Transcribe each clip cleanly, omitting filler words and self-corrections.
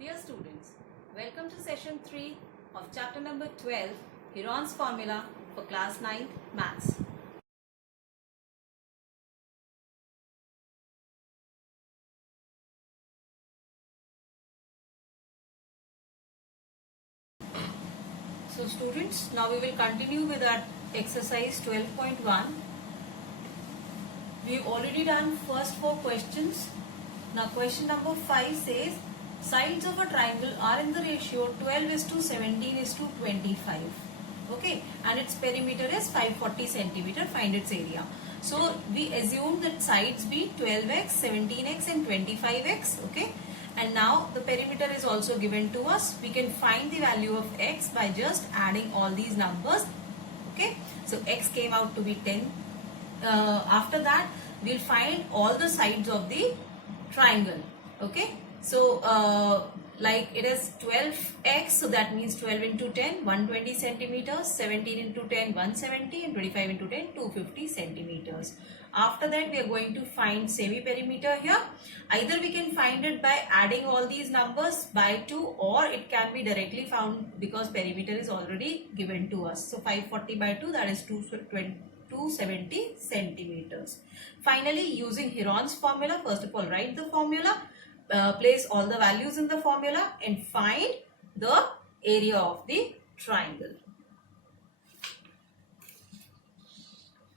Dear students, welcome to session 3 of chapter number 12, Heron's formula for class 9 maths. So students, now we will continue with our exercise 12.1. We have already done first 4 questions. Now question number 5 says, sides of a triangle are in the ratio 12:17:25. Okay, and its perimeter is 540 centimeter. Find its area. So we assume that sides be 12x, 17x and 25x. Okay, and now the perimeter is also given to us. We can find the value of x by just adding all these numbers. Okay, so x came out to be 10. After that, we'll find all the sides of the triangle. Okay, so like it is 12x, so that means 12 into 10, 120 centimeters, 17 into 10, 170, and 25 into 10, 250 centimeters. After that, we are going to find semi-perimeter here. Either we can find it by adding all these numbers by 2, or it can be directly found because perimeter is already given to us. So 540 by 2, that is 270 centimeters. Finally, using Heron's formula, first of all write the formula, place all the values in the formula and find the area of the triangle.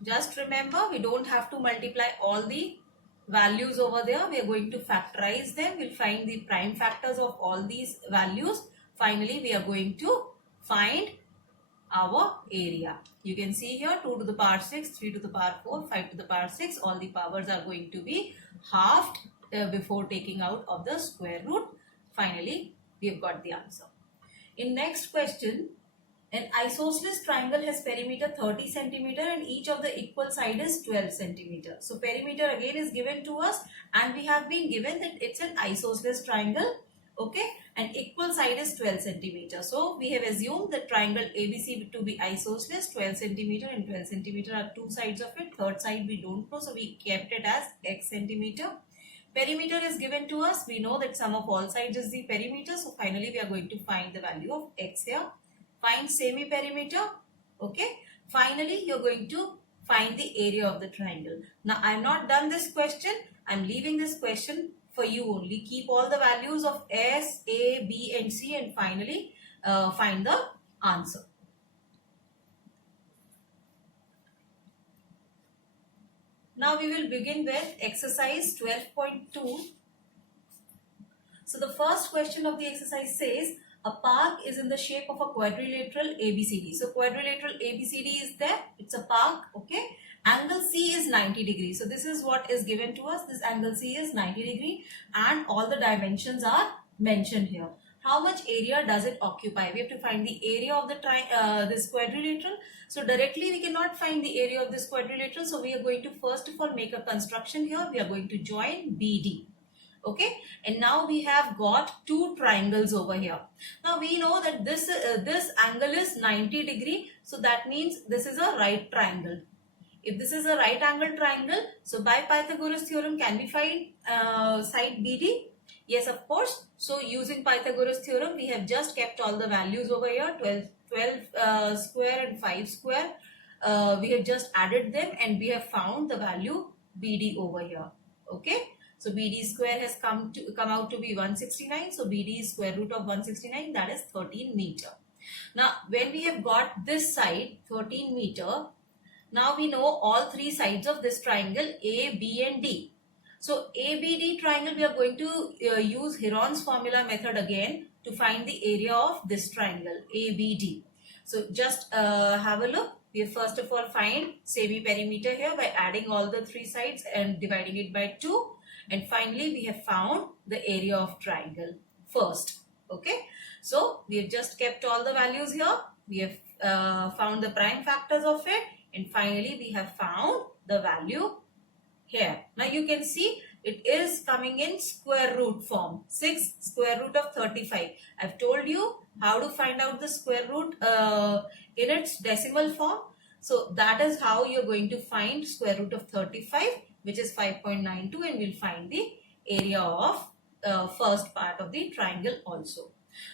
Just remember, we don't have to multiply all the values over there. We are going to factorize them. We'll find the prime factors of all these values. Finally, we are going to find our area. You can see here 2 to the power 6, 3 to the power 4, 5 to the power 6. All the powers are going to be halved before taking out of the square root. Finally, we have got the answer. In next question, an isosceles triangle has perimeter 30 centimeter and each of the equal side is 12 centimeter. So perimeter again is given to us and we have been given that it's an isosceles triangle. Okay, and equal side is 12 centimeter. So we have assumed the triangle ABC to be isosceles. 12 centimeter and 12 centimeter are two sides of it. Third side we don't know, so we kept it as x centimeter. Perimeter is given to us. We know that sum of all sides is the perimeter. So finally we are going to find the value of x here. Find semi-perimeter. Okay. Finally you are going to find the area of the triangle. Now I have not done this question. I am leaving this question for you only. Keep all the values of S, A, B and C and finally find the answer. Now we will begin with exercise 12.2. So the first question of the exercise says, a park is in the shape of a quadrilateral ABCD. So quadrilateral ABCD is there. It's a park. Okay. Angle C is 90 degrees. So this is what is given to us. This angle C is 90 degree and all the dimensions are mentioned here. How much area does it occupy? We have to find the area of the this quadrilateral. So directly we cannot find the area of this quadrilateral. So we are going to first of all make a construction here. We are going to join BD. Okay, and now we have got two triangles over here. Now we know that this angle is 90 degree. So that means this is a right triangle. If this is a right angle triangle, so by Pythagoras theorem, can we find side BD? Yes, of course. So using Pythagoras theorem, we have just kept all the values over here, 12 square and 5 square. We have just added them and we have found the value BD over here. Okay. So BD square has come out to be 169. So BD is square root of 169, that is 13 meter. Now when we have got this side 13 meter, now we know all three sides of this triangle A, B and D. So ABD triangle, we are going to use Heron's formula method again to find the area of this triangle ABD. So just have a look. We first of all find semi-perimeter here by adding all the three sides and dividing it by 2. And finally we have found the area of triangle first. Okay. So we have just kept all the values here. We have found the prime factors of it. And finally we have found the value here. Now you can see it is coming in square root form. 6 square root of 35. I've told you how to find out the square root in its decimal form. So that is how you're going to find square root of 35, which is 5.92, and we'll find the area of first part of the triangle also.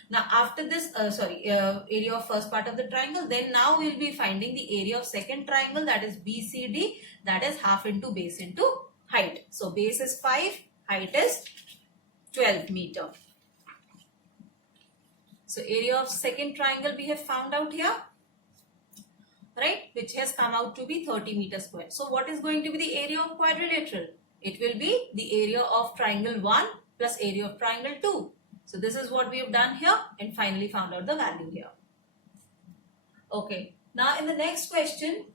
Now after this, area of first part of the triangle, then now we will be finding the area of second triangle, that is BCD, that is half into base into height. So base is 5, height is 12 meter. So area of second triangle we have found out here, right, which has come out to be 30 meter square. So what is going to be the area of quadrilateral? It will be the area of triangle 1 plus area of triangle 2. So this is what we have done here and finally found out the value here. Okay, now in the next question,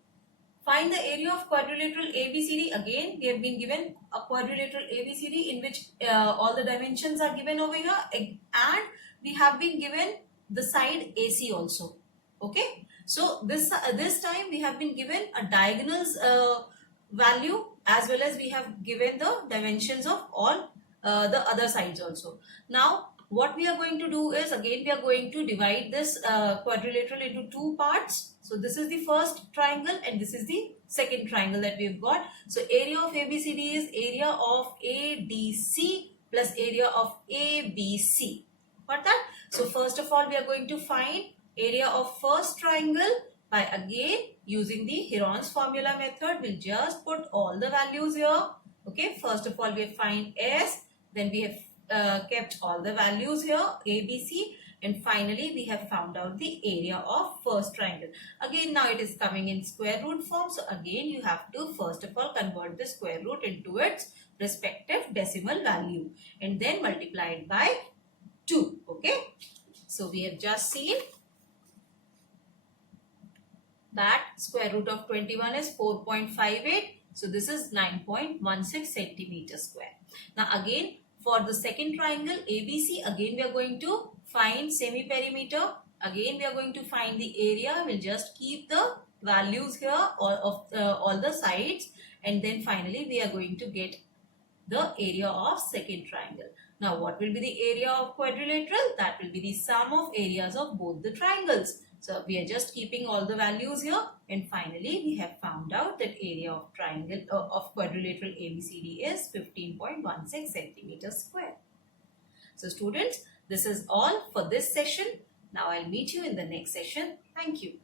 find the area of quadrilateral ABCD. Again, we have been given a quadrilateral ABCD in which all the dimensions are given over here, and we have been given the side AC also. Okay, so this time we have been given a diagonals value, as well as we have given the dimensions of all the other sides also. Now what we are going to do is, again we are going to divide this quadrilateral into two parts. So this is the first triangle and this is the second triangle that we've got. So area of ABCD is area of ADC plus area of ABC. Got that? So first of all we are going to find area of first triangle by again using the Heron's formula method. We'll just put all the values here. Okay, first of all we have find S, then we have kept all the values here, ABC, and finally we have found out the area of first triangle. Again now it is coming in square root form, so again you have to first of all convert the square root into its respective decimal value and then multiply it by 2. Okay, so we have just seen that square root of 21 is 4.58, so this is 9.16 centimeter square. Now again for the second triangle ABC, again we are going to find semi-perimeter. Again we are going to find the area. We'll just keep the values here of all the sides, and then finally we are going to get the area of second triangle. Now what will be the area of quadrilateral? That will be the sum of areas of both the triangles. So we are just keeping all the values here, and finally we have found out that area of triangle of quadrilateral ABCD is 15.16 centimeters square. So students, this is all for this session. Now I'll meet you in the next session. Thank you.